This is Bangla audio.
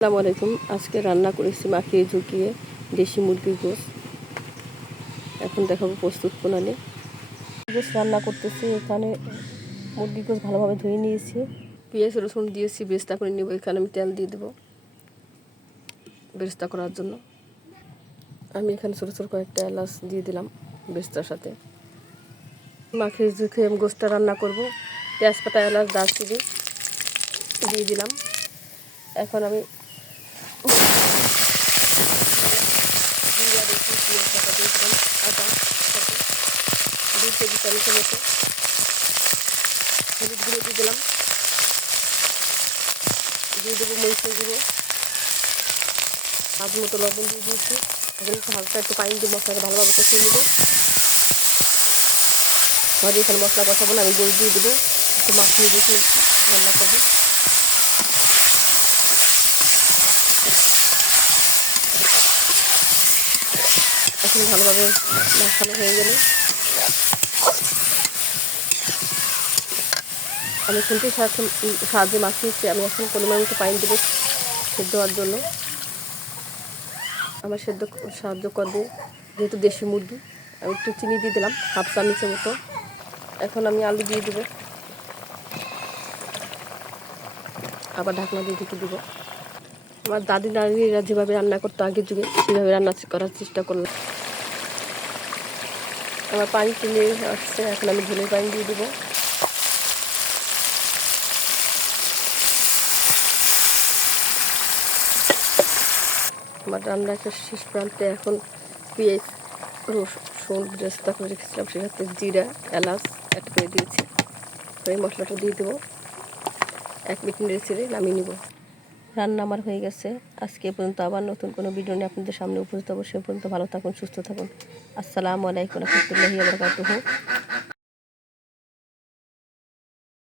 আসসালামু আলাইকুম। আজকে রান্না করেছি মাখিয়ে ঝুঁকিয়ে দেশি মুরগির গোশ। এখন দেখাবো প্রস্তুত প্রণালী। গোশ রান্না করতেছি। এখানে মুরগির গোশ ভালোভাবে ধুয়ে নিয়েছি, পেঁয়াজ রসুন দিয়েছি, বেরেস্তা করে নেব। এখানে আমি তেল দিয়ে দেবো বেরেস্তা করার জন্য। আমি এখানে ছোটো ছোটো কয়েকটা এলাচ দিয়ে দিলাম বেরেস্তার সাথে। মাখিয়ে ঝুঁকিয়ে আমি গোশটা রান্না করব। তেজপাতা, এলাচ, দারচিনি দিয়ে দিলাম। এখন আমি জিরা, রসুন, পেঁয়াজ বাটা দিয়ে দিলাম, আদা সাথে 2 টেবিল চামচের মতো হলুদ গুঁড়ো দিয়ে দিলাম, দিয়ে দেবো মরিচের গুঁড়ো, স্বাদ মতো লবণ দিয়ে দিয়েছি। এখন হালকা একটু পানি দিয়ে মশলাটা ভালোভাবে কষিয়ে নেবো। ভাজি এখানে মশলা কষাবো না, আমি গোশ দিয়ে দেবো, একটু মাখিয়ে রেখে রান্না করবো। এখন ভালোভাবে মাখানো হয়ে গেলে আমি খুন্তির সাহায্যে মাখিয়েছি। আমি এখন পরিমাণ মতো পানি দেবো সেদ্ধ হওয়ার জন্য। আমার সেদ্ধ সাহায্য করবে, যেহেতু দেশি মুরগি। আমি একটু চিনি দিয়ে দিলাম, 1/2 চামচের মতো। এখন আমি আলু দিয়ে দেবো, আবার ঢাকনা দিয়ে ঢেকে দেবো। আমার দাদি নানিরা যেভাবে রান্না করতো আগের যুগে, সেভাবে রান্না করার চেষ্টা করলাম। আমার পানি চলে আসছে, এখন আমি ঝোলের পানি দিয়ে দেবো। আমার রান্না একটা শেষ প্রান্তে। এখন পেঁয়াজ রসুন বেরেস্তা করে রেখেছিলাম, সেক্ষেত্রে জিরা, এলাচ অ্যাড করে দিয়েছি। এই মশলাটা দিয়ে দেবো, 1 মিনিট নেড়ে ছেড়ে নামিয়ে নেব। রান্না আমার হয়ে গেছে। আজকে এ পর্যন্ত, আবার নতুন কোনো ভিডিও নিয়ে আপনাদের সামনে উপস্থিত হবো। সে পর্যন্ত ভালো থাকুন, সুস্থ থাকুন। আসসালামু আলাইকুম ওয়া রাহমাতুল্লাহি ওয়া বারাকাতুহু।